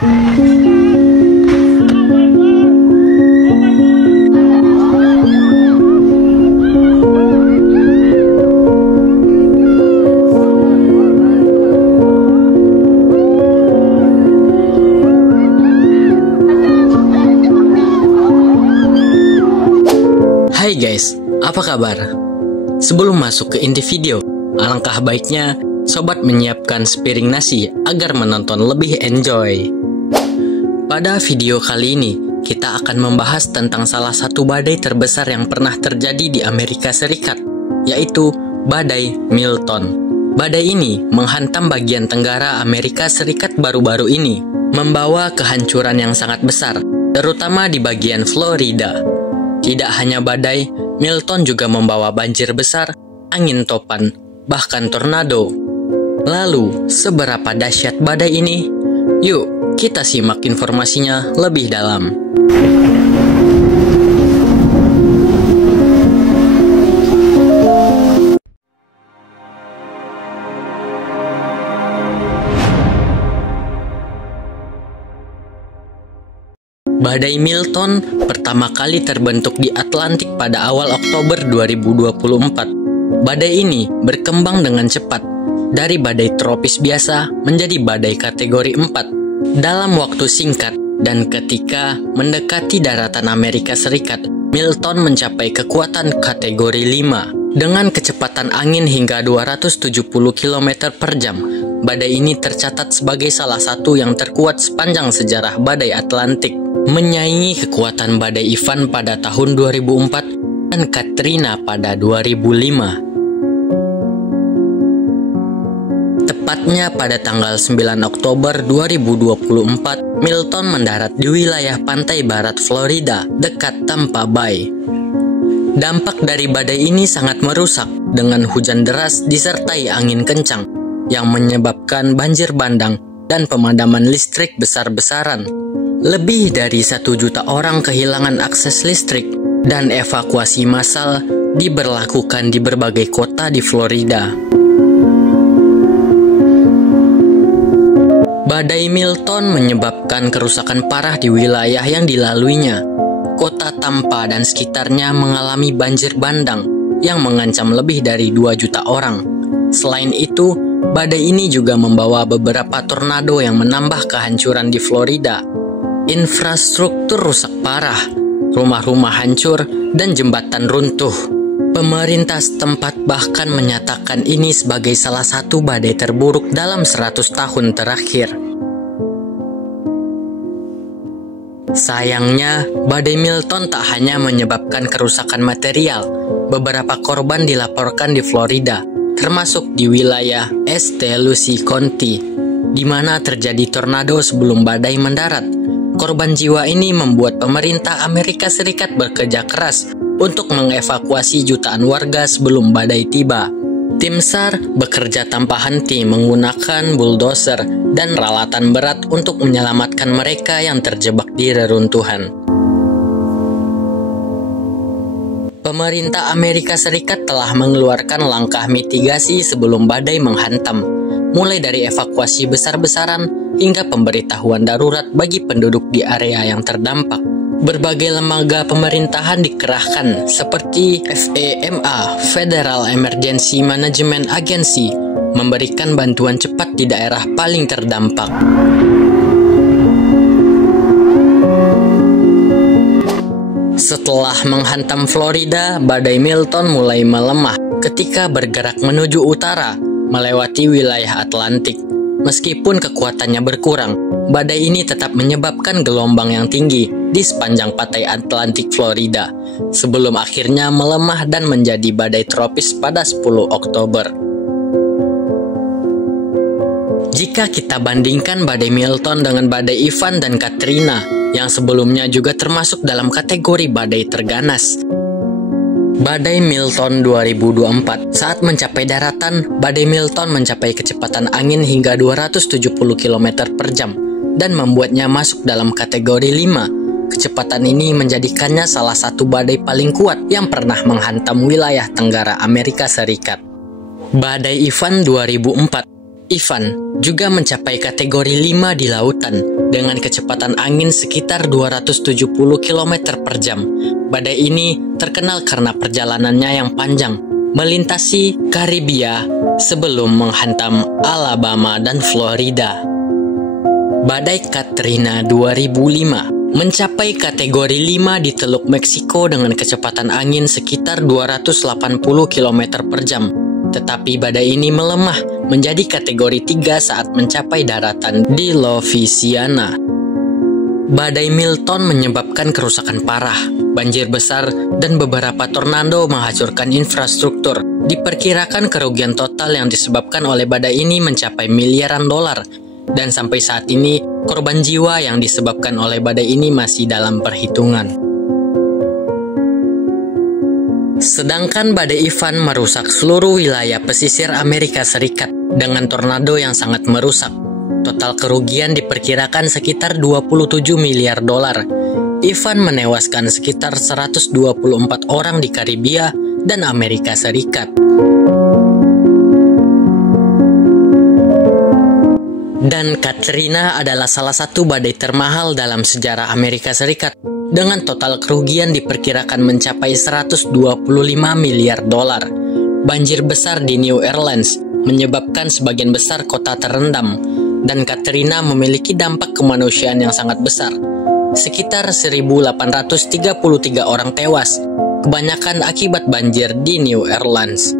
Hai guys, apa kabar? Sebelum masuk ke inti video, alangkah baiknya sobat menyiapkan sepiring nasi agar menonton lebih enjoy. Pada video kali ini, kita akan membahas tentang salah satu badai terbesar yang pernah terjadi di Amerika Serikat, yaitu Badai Milton. Badai ini menghantam bagian tenggara Amerika Serikat baru-baru ini, membawa kehancuran yang sangat besar, terutama di bagian Florida. Tidak hanya badai, Milton juga membawa banjir besar, angin topan, bahkan tornado. Lalu, seberapa dahsyat badai ini? Yuk, kita simak informasinya lebih dalam. Badai Milton pertama kali terbentuk di Atlantik pada awal Oktober 2024. Badai ini berkembang dengan cepat, dari badai tropis biasa menjadi badai kategori 4 dalam waktu singkat, dan ketika mendekati daratan Amerika Serikat, Milton mencapai kekuatan kategori 5 dengan kecepatan angin hingga 270 km per jam. Badai ini tercatat sebagai salah satu yang terkuat sepanjang sejarah badai Atlantik, menyaingi kekuatan badai Ivan pada tahun 2004 dan Katrina pada 2005. Tepatnya pada tanggal 9 Oktober 2024, Milton mendarat di wilayah pantai barat Florida dekat Tampa Bay. Dampak dari badai ini sangat merusak dengan hujan deras disertai angin kencang yang menyebabkan banjir bandang dan pemadaman listrik besar-besaran. Lebih dari 1 juta orang kehilangan akses listrik dan evakuasi massal diberlakukan di berbagai kota di Florida. Badai Milton menyebabkan kerusakan parah di wilayah yang dilaluinya. Kota Tampa dan sekitarnya mengalami banjir bandang yang mengancam lebih dari 2 juta orang. Selain itu, badai ini juga membawa beberapa tornado yang menambah kehancuran di Florida. Infrastruktur rusak parah, rumah-rumah hancur, dan jembatan runtuh. Pemerintah setempat bahkan menyatakan ini sebagai salah satu badai terburuk dalam 100 tahun terakhir. Sayangnya, badai Milton tak hanya menyebabkan kerusakan material. Beberapa korban dilaporkan di Florida, termasuk di wilayah St. Lucie County, di mana terjadi tornado sebelum badai mendarat. Korban jiwa ini membuat pemerintah Amerika Serikat bekerja keras untuk mengevakuasi jutaan warga sebelum badai tiba. Tim SAR bekerja tanpa henti menggunakan bulldozer dan peralatan berat untuk menyelamatkan mereka yang terjebak di reruntuhan. Pemerintah Amerika Serikat telah mengeluarkan langkah mitigasi sebelum badai menghantam, mulai dari evakuasi besar-besaran hingga pemberitahuan darurat bagi penduduk di area yang terdampak. Berbagai lembaga pemerintahan dikerahkan seperti FEMA, Federal Emergency Management Agency, memberikan bantuan cepat di daerah paling terdampak. Setelah menghantam Florida, badai Milton mulai melemah ketika bergerak menuju utara, melewati wilayah Atlantik. Meskipun kekuatannya berkurang, badai ini tetap menyebabkan gelombang yang tinggi di sepanjang pantai Atlantik Florida, sebelum akhirnya melemah dan menjadi badai tropis pada 10 Oktober. Jika kita bandingkan badai Milton dengan badai Ivan dan Katrina, yang sebelumnya juga termasuk dalam kategori badai terganas, Badai Milton 2024. Saat mencapai daratan, badai Milton mencapai kecepatan angin hingga 270 km per jam dan membuatnya masuk dalam kategori 5. Kecepatan ini menjadikannya salah satu badai paling kuat yang pernah menghantam wilayah tenggara Amerika Serikat. Badai Ivan 2004. Ivan juga mencapai kategori 5 di lautan dengan kecepatan angin sekitar 270 km per jam. Badai ini terkenal karena perjalanannya yang panjang, melintasi Karibia sebelum menghantam Alabama dan Florida. Badai Katrina 2005 mencapai kategori 5 di Teluk Meksiko dengan kecepatan angin sekitar 280 km per jam. Tetapi badai ini melemah menjadi kategori 3 saat mencapai daratan di Louisiana. Badai Milton menyebabkan kerusakan parah, banjir besar, dan beberapa tornado menghancurkan infrastruktur. Diperkirakan kerugian total yang disebabkan oleh badai ini mencapai miliaran dolar. Dan sampai saat ini, korban jiwa yang disebabkan oleh badai ini masih dalam perhitungan. Sedangkan badai Ivan merusak seluruh wilayah pesisir Amerika Serikat dengan tornado yang sangat merusak. Total kerugian diperkirakan sekitar 27 miliar dolar. Ivan menewaskan sekitar 124 orang di Karibia dan Amerika Serikat. Dan Katrina adalah salah satu badai termahal dalam sejarah Amerika Serikat dengan total kerugian diperkirakan mencapai 125 miliar dolar. Banjir besar di New Orleans menyebabkan sebagian besar kota terendam, dan Katrina memiliki dampak kemanusiaan yang sangat besar. Sekitar 1.833 orang tewas, kebanyakan akibat banjir di New Orleans.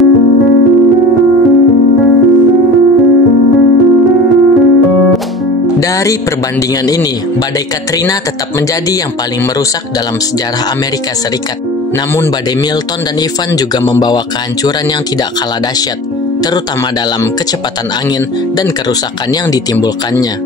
Dari perbandingan ini, badai Katrina tetap menjadi yang paling merusak dalam sejarah Amerika Serikat. Namun badai Milton dan Ivan juga membawa kehancuran yang tidak kalah dahsyat, terutama dalam kecepatan angin dan kerusakan yang ditimbulkannya.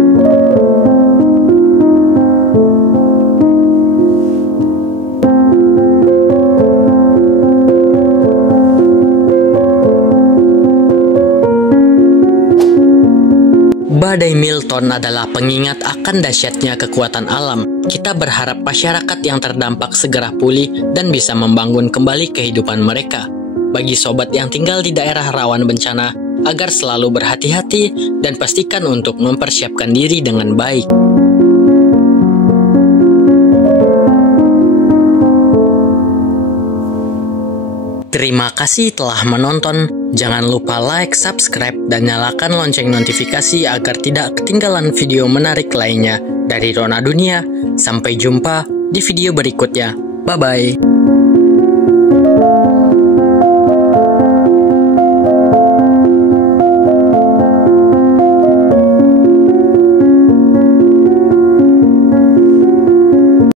Badai Milton adalah pengingat akan dahsyatnya kekuatan alam. Kita berharap masyarakat yang terdampak segera pulih dan bisa membangun kembali kehidupan mereka. Bagi sobat yang tinggal di daerah rawan bencana, agar selalu berhati-hati dan pastikan untuk mempersiapkan diri dengan baik. Terima kasih telah menonton. Jangan lupa like, subscribe, dan nyalakan lonceng notifikasi agar tidak ketinggalan video menarik lainnya dari Rona Dunia. Sampai jumpa di video berikutnya. Bye-bye.